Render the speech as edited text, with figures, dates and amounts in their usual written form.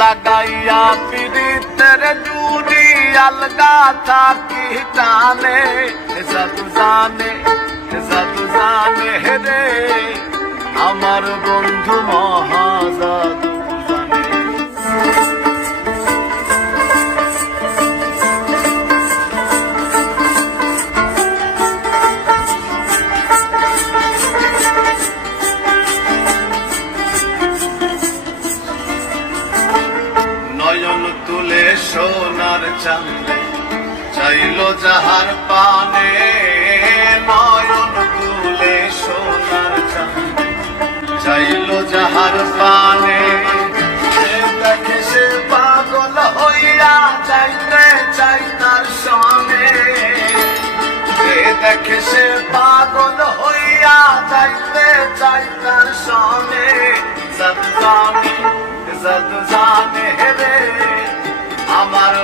লাগাইয়া পিরিতের ডুরি আলগা থাকি টানে জাদু জানে রে আমার বন্ধু মহাজাদু জানে। নয়ন তুলে সোনার চাঁদে চাইলো যাহার পানে, নয়ন তুলে সোনার চাঁদে চাইলো যাহার পানে, দেখে সে পাগল হইয়া যাইতে চাই তার সনে, দেখে সে পাগল হইয়া যাইতে চাই তার সনে। জাদু জানে রে আমার